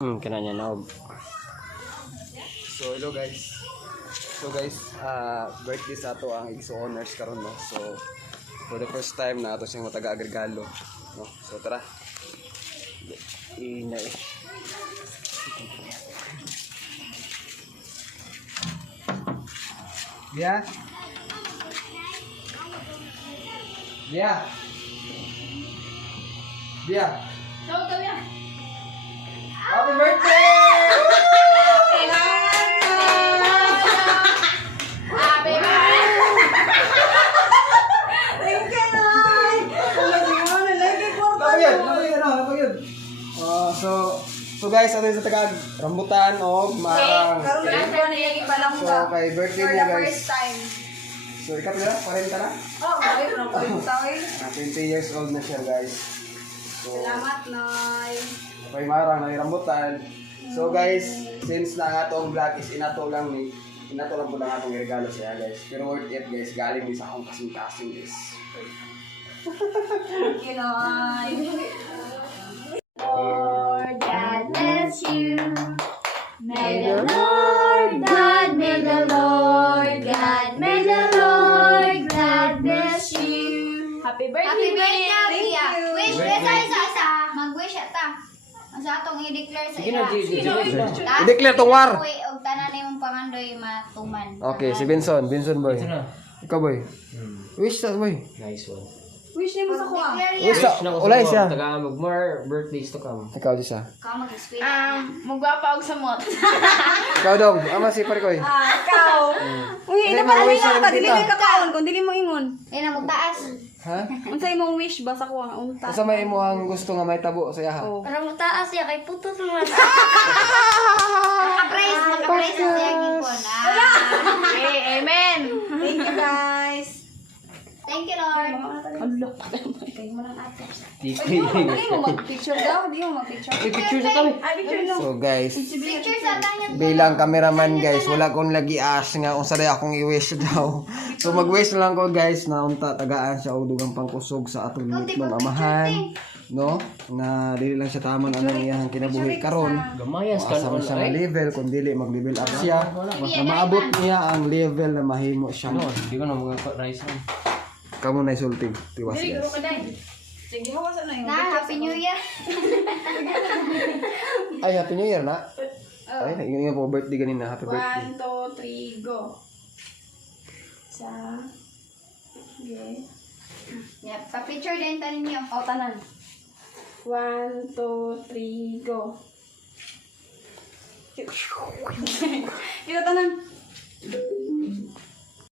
Kananya naog. So hello guys. Birthday sa ato ang igso honors karon no. So for the first time na ato siyang mataga-agregalo, no. So tara. Inay. Dia. Dia. Dia. Happy birthday! So guys, ato sa tagag rambutan o marang. So kay birthday niya guys. So ikaw pala, 40 na? Oh, ay, 20 years old na siya guys. So Salamat, Noy. kay marang na rambutan. So guys, since na atong vlog is inato lang po lang atong regalo siya guys. Pero worth it guys, galing din sa akong kasing-kasing guys. Thank you, Noy. Lord God bless you. May the Lord God, may the Lord God, may the Lord God bless you. Happy birthday! Happy birthday, Thank Kuya. you. Wish, isa. Mag-wish ta. Ang sa atong i-declare sa Sige na, ila. I-declare tong war. Uy, og tanan imong pangandoy matuman. Okay, si Benson boy. Ito na. Ikaw boy. Wish ta boy. Nice one. Wish niyo mo sa kuha. Declare Wish ya. ta. Ulay siya. Taga more birthdays to come. Ikaw siya. Ka mag-explain. Magwapa og samot. Ikaw dong. Ama si Parikoy. Ikaw. Uy, Ano ina yung pa mga wish ka na dili kita? ka kaon kun dili mo ingon. Ay na magtaas. Ha? Unsay imong wish ba sa kuha? Unta. Asa may imo ang gusto nga may tabo sa iya ha? Oh. Para magtaas ya kay putos naman. Maka-praise sa iyang ipon. Amen. Thank you guys. Thank you, Lord. Hello. Kayo mo lang ate. Di Di mo mag-picture daw, di mo mag-picture. picture sa kami. Ay, picture no. So guys, Picture sa tanya. bilang cameraman guys, wala kong lagi as nga unsa day akong i-wish daw. So mag-wish lang ko guys na unta tagaan siya og dugang pangkusog sa atong ng amahan, no? Na dili lang siya taman anang iyang kinabuhi karon. Gamayas ka Asa man siya nga level kung dili mag-level up siya, na maabot niya ang level na mahimo siya. Ano, di ko na mag-rice na. Kamo na isulting, tiwas Dili guys. guro ka dai. Sige, hawasan na yung. Na, Happy New Year. Ay, Happy New Year na. Ay, yung po birthday ganina, happy birthday. 1 2 3 go. Sa Okay. Yeah, pa-picture din tanin niyo. O tanan. 1 2 3 go. Kita tanan.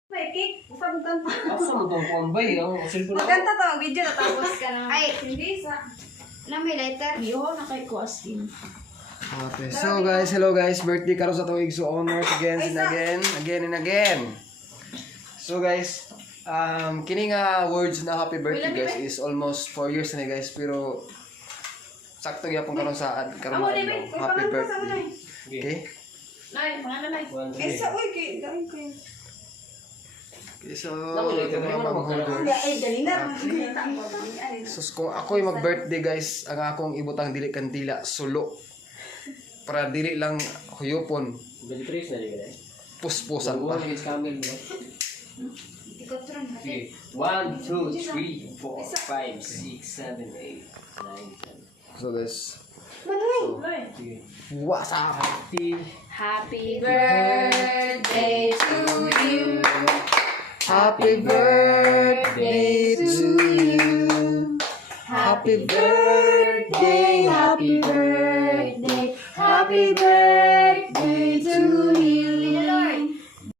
May cake, usag-usag. Asa mo tong phone ba eh? Ang cellphone ako. Magkanta to, video na tapos ka na. Ay, Hindi sa. na may lighter. Iyo, nakay ko as in. Okay, so guys, hello guys, birthday karon sa tuig so honors again and again. So guys, kini nga words na happy birthday guys is almost 4 years na guys, pero sakto gyapon karon sa karon na adlaw. Happy birthday. Okay? Nay, pangalan nay. 1, 2, Kaysa, uy, galing ko yun. Okay, so ito na mga holders. Ay, galing na. So kung ako'y mag-birthday guys, ang akong ibutang dili kandila sulo. Para dili lang huyopon, Beatrice na rin eh. puspusan pa. Buwan against camel mo. Ikot ron. Sige. 1, 2, 3, 4, 5, 6, 7, 8, 9, 10. So guys, Sige. what's up? Happy birthday to you. Happy birthday to you. Happy birthday, happy birthday, happy birthday.